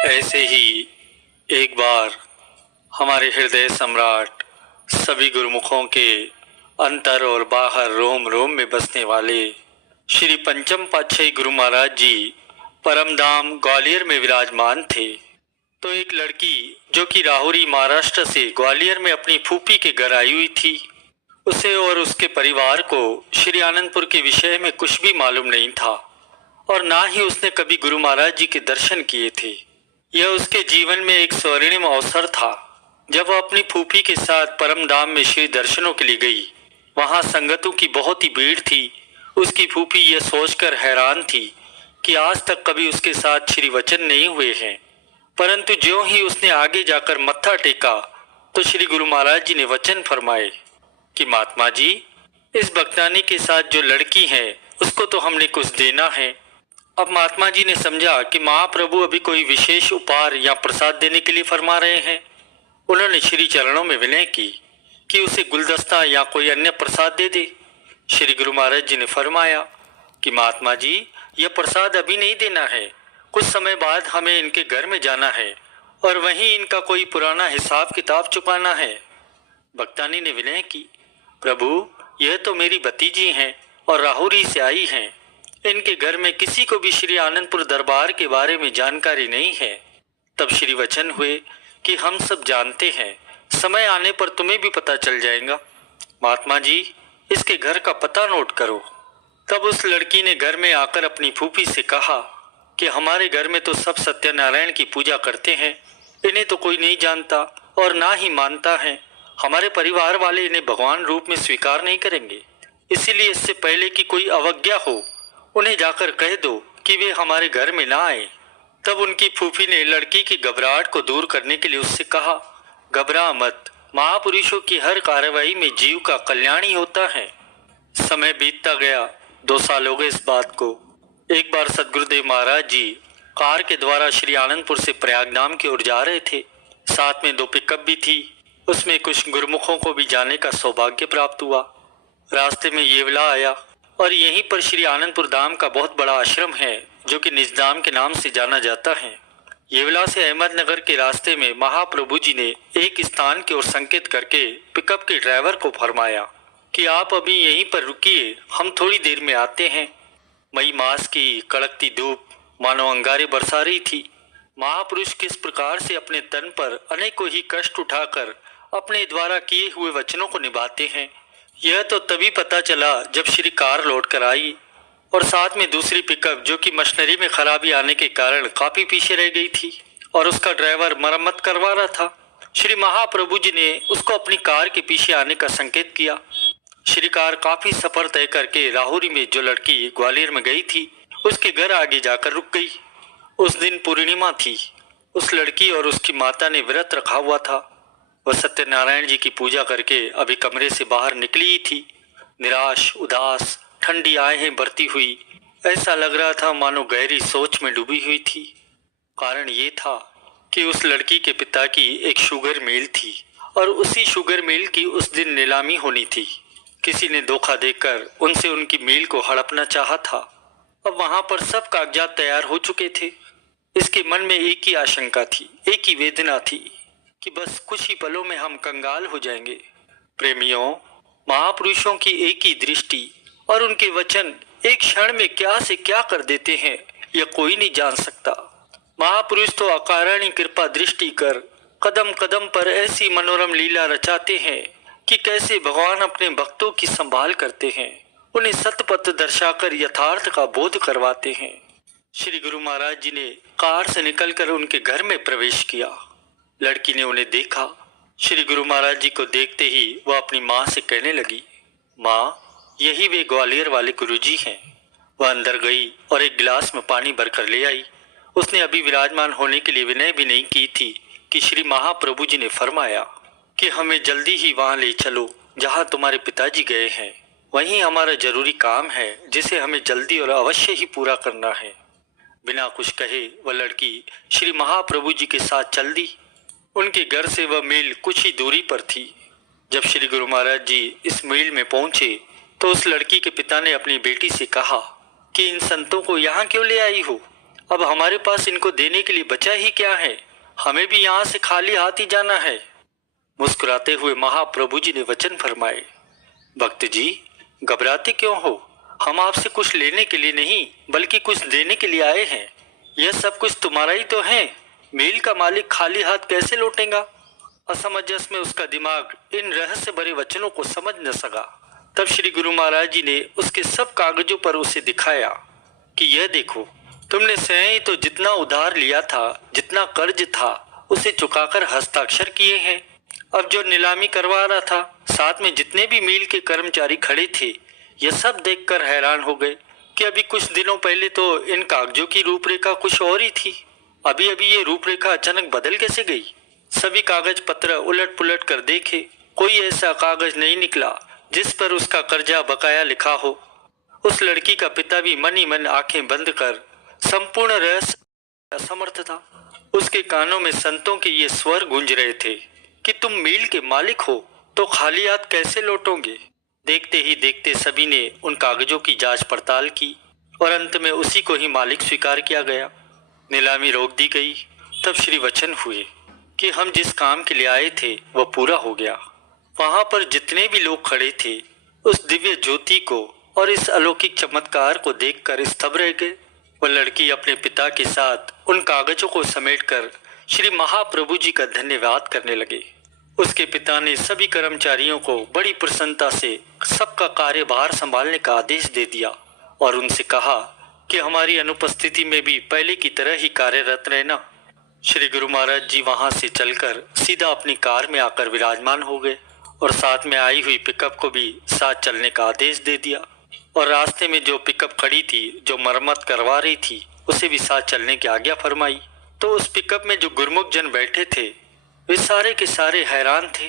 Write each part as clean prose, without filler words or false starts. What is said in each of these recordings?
ऐसे ही एक बार हमारे हृदय सम्राट सभी गुरुमुखों के अंतर और बाहर रोम रोम में बसने वाले श्री पंचम पातशाही गुरु महाराज जी परमधाम ग्वालियर में विराजमान थे। तो एक लड़की जो कि राहुरी महाराष्ट्र से ग्वालियर में अपनी फूफी के घर आई हुई थी, उसे और उसके परिवार को श्री आनंदपुर के विषय में कुछ भी मालूम नहीं था और ना ही उसने कभी गुरु महाराज जी के दर्शन किए थे। यह उसके जीवन में एक स्वर्णिम अवसर था जब वह अपनी फूफी के साथ परमधाम में श्री दर्शनों के लिए गई। वहां संगतों की बहुत ही भीड़ थी। उसकी फूफी यह सोचकर हैरान थी कि आज तक कभी उसके साथ श्री वचन नहीं हुए हैं, परंतु ज्यों ही उसने आगे जाकर मत्था टेका तो श्री गुरु महाराज जी ने वचन फरमाए कि महात्मा जी, इस भक्तानी के साथ जो लड़की है उसको तो हमने कुछ देना है। अब महात्मा जी ने समझा कि महाप्रभु अभी कोई विशेष उपहार या प्रसाद देने के लिए फरमा रहे हैं। उन्होंने श्री चरणों में विनय की कि उसे गुलदस्ता या कोई अन्य प्रसाद दे दे। श्री गुरु महाराज जी ने फरमाया कि महात्मा जी, यह प्रसाद अभी नहीं देना है, कुछ समय बाद हमें इनके घर में जाना है और वहीं इनका कोई पुराना हिसाब किताब चुकाना है। भक्तानी ने विनय की, प्रभु, यह तो मेरी भतीजी हैं और राहुरी से आई हैं। इनके घर में किसी को भी श्री आनंदपुर दरबार के बारे में जानकारी नहीं है। तब श्री वचन हुए कि हम सब जानते हैं, समय आने पर तुम्हें भी पता चल जाएगा। महात्मा जी, इसके घर का पता नोट करो। तब उस लड़की ने घर में आकर अपनी फूफी से कहा कि हमारे घर में तो सब सत्यनारायण की पूजा करते हैं, इन्हें तो कोई नहीं जानता और ना ही मानता है। हमारे परिवार वाले इन्हें भगवान रूप में स्वीकार नहीं करेंगे, इसीलिए इससे पहले कि कोई अवज्ञा हो उन्हें जाकर कह दो कि वे हमारे घर में ना आए। तब उनकी फूफी ने लड़की की घबराहट को दूर करने के लिए उससे कहा, घबरा मत, महापुरुषों की हर कार्रवाई में जीव का कल्याण ही होता है। समय बीतता गया, 2 साल हो गए इस बात को। एक बार सदगुरुदेव महाराज जी कार के द्वारा श्री आनंदपुर से प्रयागधाम की ओर जा रहे थे। साथ में 2 पिकअप भी थी। उसमें कुछ गुरुमुखों को भी जाने का सौभाग्य प्राप्त हुआ। रास्ते में येवला आया और यहीं पर श्री आनंदपुर धाम का बहुत बड़ा आश्रम है जो कि निजधाम के नाम से जाना जाता है। येवला से अहमदनगर के रास्ते में महाप्रभु जी ने एक स्थान की ओर संकेत करके पिकअप के ड्राइवर को फरमाया कि आप अभी यहीं पर रुकिए, हम थोड़ी देर में आते हैं। मई मास की कड़कती धूप मानो अंगारे बरसा रही थी। महापुरुष किस प्रकार से अपने तन पर अनेकों ही कष्ट उठाकर अपने द्वारा किए हुए वचनों को निभाते हैं, यह तो तभी पता चला जब श्री कार लौट कर आई और साथ में दूसरी पिकअप जो कि मशीनरी में खराबी आने के कारण काफी पीछे रह गई थी और उसका ड्राइवर मरम्मत करवा रहा था। श्री महाप्रभु जी ने उसको अपनी कार के पीछे आने का संकेत किया। श्री कार काफी सफर तय करके राहुरी में जो लड़की ग्वालियर में गई थी उसके घर आगे जाकर रुक गई। उस दिन पूर्णिमा थी। उस लड़की और उसकी माता ने व्रत रखा हुआ था। वह सत्यनारायण जी की पूजा करके अभी कमरे से बाहर निकली ही थी। निराश, उदास, ठंडी आहें भरती हुई, ऐसा लग रहा था मानो गहरी सोच में डूबी हुई थी। कारण ये था कि उस लड़की के पिता की एक शुगर मिल थी और उसी शुगर मिल की उस दिन नीलामी होनी थी। किसी ने धोखा देकर उनसे उनकी मिल को हड़पना चाहा था। अब वहां पर सब कागजात तैयार हो चुके थे। इसके मन में एक ही आशंका थी, एक ही वेदना थी कि बस कुछ ही पलों में हम कंगाल हो जाएंगे। प्रेमियों, महापुरुषों की एक ही दृष्टि और उनके वचन एक क्षण में क्या से क्या कर देते हैं, यह कोई नहीं जान सकता। महापुरुष तो अकारण ही कृपा दृष्टि कर कदम कदम पर ऐसी मनोरम लीला रचाते हैं कि कैसे भगवान अपने भक्तों की संभाल करते हैं, उन्हें सतपथ दर्शाकर यथार्थ का बोध करवाते हैं। श्री गुरु महाराज जी ने कार से निकलकर उनके घर में प्रवेश किया। लड़की ने उन्हें देखा। श्री गुरु महाराज जी को देखते ही वह अपनी माँ से कहने लगी, माँ, यही वे ग्वालियर वाले गुरुजी हैं। वह अंदर गई और एक गिलास में पानी भरकर ले आई। उसने अभी विराजमान होने के लिए विनय भी नहीं की थी कि श्री महाप्रभु जी ने फरमाया कि हमें जल्दी ही वहां ले चलो जहां तुम्हारे पिताजी गए हैं। वहीं हमारा जरूरी काम है जिसे हमें जल्दी और अवश्य ही पूरा करना है। बिना कुछ कहे वह लड़की श्री महाप्रभु जी के साथ चल दी। उनके घर से वह मील कुछ ही दूरी पर थी। जब श्री गुरु महाराज जी इस मील में पहुंचे तो उस लड़की के पिता ने अपनी बेटी से कहा कि इन संतों को यहाँ क्यों ले आई हो? अब हमारे पास इनको देने के लिए बचा ही क्या है? हमें भी यहाँ से खाली हाथ ही जाना है। मुस्कुराते हुए महाप्रभु जी ने वचन फरमाए, भक्त जी घबराते क्यों हो? हम आपसे कुछ लेने के लिए नहीं बल्कि कुछ देने के लिए आए हैं। यह सब कुछ तुम्हारा ही तो है। मील का मालिक खाली हाथ कैसे लौटेगा? असमंजस में उसका दिमाग इन रहस्य भरे वचनों को समझ न सका। तब श्री गुरु महाराज जी ने उसके सब कागजों पर उसे दिखाया कि यह देखो, तुमने स्वयं ही तो जितना उधार लिया था, जितना कर्ज था, उसे चुकाकर हस्ताक्षर किए हैं। अब जो नीलामी करवा रहा था, साथ में जितने भी मील के कर्मचारी खड़े थे, यह सब देखकर हैरान हो गए कि अभी कुछ दिनों पहले तो इन कागजों की रूपरेखा कुछ और ही थी। अभी अभी ये रूपरेखा अचानक बदल कैसे गई? सभी कागज पत्र उलट पुलट कर देखे, कोई ऐसा कागज नहीं निकला जिस पर उसका कर्जा बकाया लिखा हो। उस लड़की का पिता भी मन ही मन आंखें बंद कर संपूर्ण रहस्य असमर्थ था। उसके कानों में संतों के ये स्वर गूंज रहे थे कि तुम मील के मालिक हो तो खाली हाथ कैसे लौटोगे? देखते ही देखते सभी ने उन कागजों की जांच पड़ताल की और अंत में उसी को ही मालिक स्वीकार किया गया। नीलामी रोक दी गई। तब श्री वचन हुए कि हम जिस काम के लिए आए थे वह पूरा हो गया। वहां पर जितने भी लोग खड़े थे उस दिव्य ज्योति को और इस अलौकिक चमत्कार को देखकर स्तब्ध रह गए। वह लड़की अपने पिता के साथ उन कागजों को समेटकर श्री महाप्रभु जी का धन्यवाद करने लगे। उसके पिता ने सभी कर्मचारियों को बड़ी प्रसन्नता से सबका कार्यभार संभालने का आदेश दे दिया और उनसे कहा कि हमारी अनुपस्थिति में भी पहले की तरह ही कार्यरत रहना। श्री गुरु महाराज जी वहां से चलकर सीधा अपनी कार में आकर विराजमान हो गए और साथ में आई हुई पिकअप को भी साथ चलने का आदेश दे दिया और रास्ते में जो पिकअप खड़ी थी, जो मरम्मत करवा रही थी, उसे भी साथ चलने की आज्ञा फरमाई। तो उस पिकअप में जो गुरमुख जन बैठे थे वे सारे के सारे हैरान थे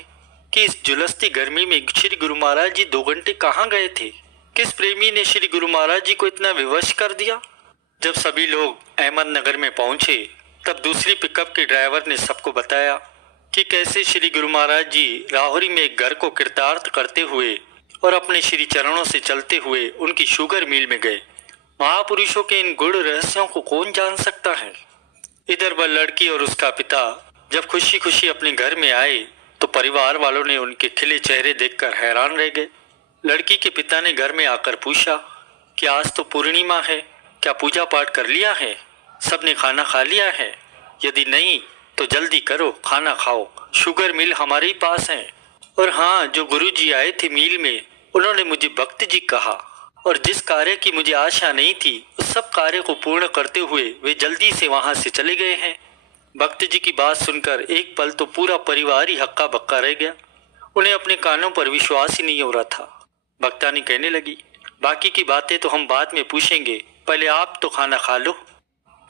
कि इस जुलस्ती गर्मी में श्री गुरु महाराज जी 2 घंटे कहाँ गए थे? किस प्रेमी ने श्री गुरु महाराज जी को इतना विवश कर दिया? जब सभी लोग अहमदनगर में पहुंचे तब दूसरी पिकअप के ड्राइवर ने सबको बताया कि कैसे श्री गुरु महाराज जी राहुरी में एक घर को कृतार्थ करते हुए और अपने श्री चरणों से चलते हुए उनकी शुगर मिल में गए। महापुरुषों के इन गुड़ रहस्यों को कौन जान सकता है? इधर वह लड़की और उसका पिता जब खुशी खुशी अपने घर में आए तो परिवार वालों ने उनके खिले चेहरे देखकर हैरान रह गए। लड़की के पिता ने घर में आकर पूछा कि आज तो पूर्णिमा है, क्या पूजा पाठ कर लिया है? सबने खाना खा लिया है? यदि नहीं तो जल्दी करो, खाना खाओ, शुगर मिल हमारे ही पास है। और हाँ, जो गुरुजी आए थे मील में, उन्होंने मुझे भक्त जी कहा और जिस कार्य की मुझे आशा नहीं थी उस सब कार्य को पूर्ण करते हुए वे जल्दी से वहां से चले गए हैं। भक्त जी की बात सुनकर एक पल तो पूरा परिवार ही हक्का बक्का रह गया। उन्हें अपने कानों पर विश्वास ही नहीं हो रहा था। भक्तानी कहने लगी, बाकी की बातें तो हम बाद में पूछेंगे, पहले आप तो खाना खा लो।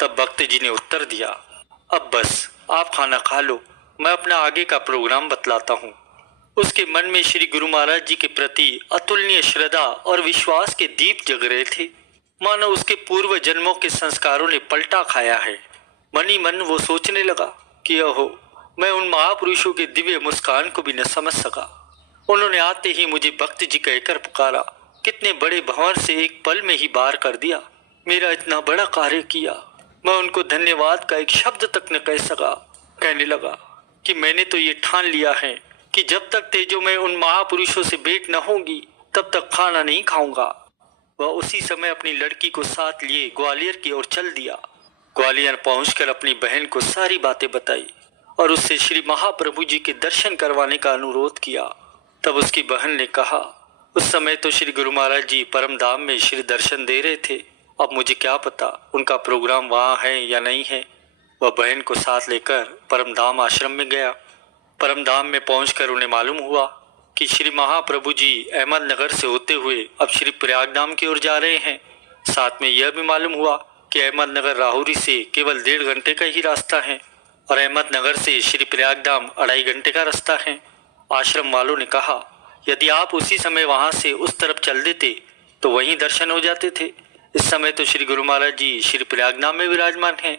तब भक्त जी ने उत्तर दिया, अब बस आप खाना खा लो, मैं अपना आगे का प्रोग्राम बतलाता हूँ। उसके मन में श्री गुरु महाराज जी के प्रति अतुलनीय श्रद्धा और विश्वास के दीप जग रहे थे, मानो उसके पूर्व जन्मों के संस्कारों ने पलटा खाया है। मन ही मन वो सोचने लगा कि ओहो, मैं उन महापुरुषों के दिव्य मुस्कान को भी न समझ सका। उन्होंने आते ही मुझे भक्त जी कहकर पुकारा, कितने बड़े भंवर से एक पल में ही बाहर कर दिया, मेरा इतना बड़ा कार्य किया। मैं उनको धन्यवाद का एक शब्द तक न कह सका। कहने लगा कि मैंने तो ये ठान लिया है कि जब तक तेजो में उन महापुरुषों से भेंट न होगी तब तक खाना नहीं खाऊंगा। वह उसी समय अपनी लड़की को साथ लिए ग्वालियर की ओर चल दिया। ग्वालियर पहुंचकर अपनी बहन को सारी बातें बताई और उससे श्री महाप्रभु जी के दर्शन करवाने का अनुरोध किया। तब उसकी बहन ने कहा, उस समय तो श्री गुरु महाराज जी परम धाम में श्री दर्शन दे रहे थे, अब मुझे क्या पता उनका प्रोग्राम वहाँ है या नहीं है। वह बहन को साथ लेकर परम धाम आश्रम में गया। परम धाम में पहुंचकर उन्हें मालूम हुआ कि श्री महाप्रभु जी अहमदनगर से होते हुए अब श्री प्रयागधाम की ओर जा रहे हैं। साथ में यह भी मालूम हुआ कि अहमदनगर राहुरी से केवल 1.5 घंटे का ही रास्ता है और अहमदनगर से श्री प्रयागधाम 2.5 घंटे का रास्ता है। आश्रम वालों ने कहा, यदि आप उसी समय वहां से उस तरफ चल देते तो वहीं दर्शन हो जाते थे। इस समय तो श्री गुरु महाराज जी श्री प्रयागधाम में विराजमान हैं।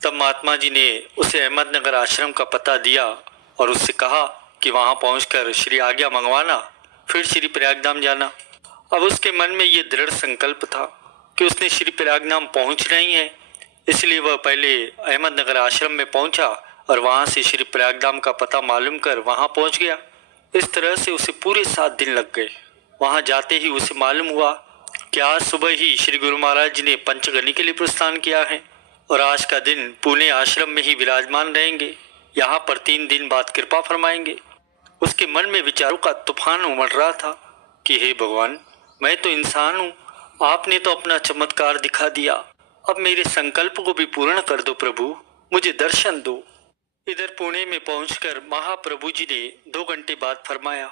तब महात्मा जी ने उसे अहमदनगर आश्रम का पता दिया और उससे कहा कि वहां पहुंचकर श्री आज्ञा मंगवाना, फिर श्री प्रयागधाम जाना। अब उसके मन में ये दृढ़ संकल्प था कि उसने श्री प्रयागधाम पहुंचना ही है, इसलिए वह पहले अहमदनगर आश्रम में पहुंचा और वहां से श्री प्रयागधाम का पता मालूम कर वहां पहुंच गया। इस तरह से उसे पूरे 7 दिन लग गए। वहां जाते ही उसे मालूम हुआ कि आज सुबह ही श्री गुरु महाराज जी ने पंचगनी के लिए प्रस्थान किया है और आज का दिन पुणे आश्रम में ही विराजमान रहेंगे। यहाँ पर 3 दिन बाद कृपा फरमाएंगे। उसके मन में विचारों का तूफान उमड़ रहा था कि हे भगवान, मैं तो इंसान हूँ, आपने तो अपना चमत्कार दिखा दिया, अब मेरे संकल्प को भी पूर्ण कर दो प्रभु, मुझे दर्शन दो। इधर पुणे में पहुंचकर महाप्रभु जी ने 2 घंटे बाद फरमाया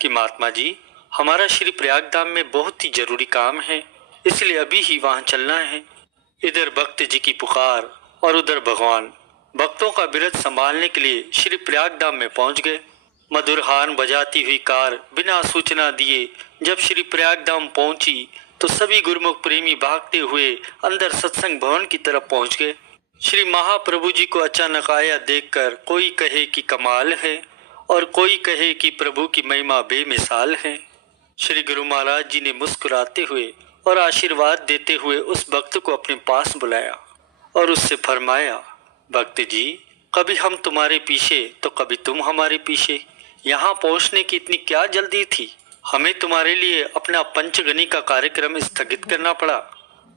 कि महात्मा जी, हमारा श्री प्रयागधाम में बहुत ही जरूरी काम है, इसलिए अभी ही वहां चलना है। इधर भक्त जी की पुकार और उधर भगवान भक्तों का विरत संभालने के लिए श्री प्रयागधाम में पहुंच गए। मधुर हार्न बजाती हुई कार बिना सूचना दिए जब श्री प्रयागधाम पहुंची तो सभी गुरुमुख प्रेमी भागते हुए अंदर सत्संग भवन की तरफ पहुंच गए। श्री महाप्रभु जी को अचानक आया देखकर कोई कहे कि कमाल है और कोई कहे कि प्रभु की महिमा बेमिसाल है। श्री गुरु महाराज जी ने मुस्कुराते हुए और आशीर्वाद देते हुए उस भक्त को अपने पास बुलाया और उससे फरमाया, भक्त जी, कभी हम तुम्हारे पीछे तो कभी तुम हमारे पीछे। यहाँ पहुँचने की इतनी क्या जल्दी थी? हमें तुम्हारे लिए अपना पंचगनी का कार्यक्रम स्थगित करना पड़ा।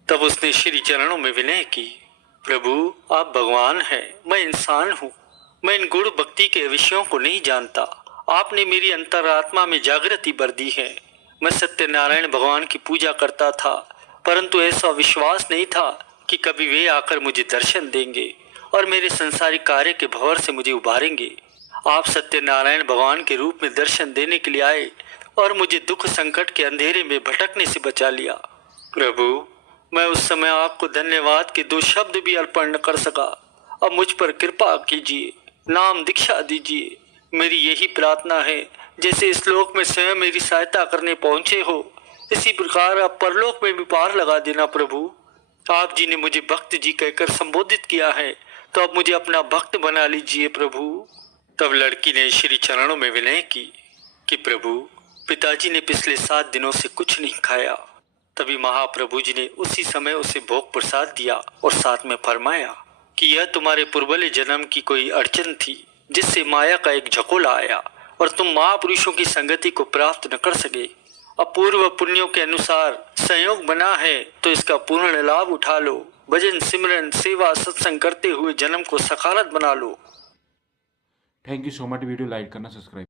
तब उसने श्री चरणों में विनय की, प्रभु आप भगवान हैं, मैं इंसान हूँ, मैं इन गुण भक्ति के विषयों को नहीं जानता। आपने मेरी अंतरात्मा में जागृति भर दी है। मैं सत्यनारायण भगवान की पूजा करता था, परंतु ऐसा विश्वास नहीं था कि कभी वे आकर मुझे दर्शन देंगे और मेरे संसारिक कार्य के भंवर से मुझे उबारेंगे। आप सत्यनारायण भगवान के रूप में दर्शन देने के लिए आए और मुझे दुख संकट के अंधेरे में भटकने से बचा लिया। प्रभु, मैं उस समय आपको धन्यवाद के 2 शब्द भी अर्पण न कर सका। अब मुझ पर कृपा कीजिए, नाम दीक्षा दीजिए। मेरी यही प्रार्थना है, जैसे इस लोक में स्वयं मेरी सहायता करने पहुंचे हो, इसी प्रकार आप परलोक में भी पार लगा देना प्रभु। आप जी ने मुझे भक्त जी कहकर संबोधित किया है, तो अब मुझे अपना भक्त बना लीजिए प्रभु। तब लड़की ने श्री चरणों में विनय की कि प्रभु, पिताजी ने पिछले 7 दिनों से कुछ नहीं खाया। तभी महाप्रभु जी ने उसी समय उसे भोग प्रसाद दिया और साथ में फरमाया कि यह तुम्हारे पूर्वले जन्म की कोई अड़चन थी, जिससे माया का एक झकोला आया और तुम महापुरुषों की संगति को प्राप्त न कर सके। अब पूर्व पुण्यों के अनुसार संयोग बना है, तो इसका पूर्ण लाभ उठा लो। भजन, सिमरन, सेवा, सत्संग करते हुए जन्म को सखारत बना लो। Thank you so much. Video like करना, सब्सक्राइब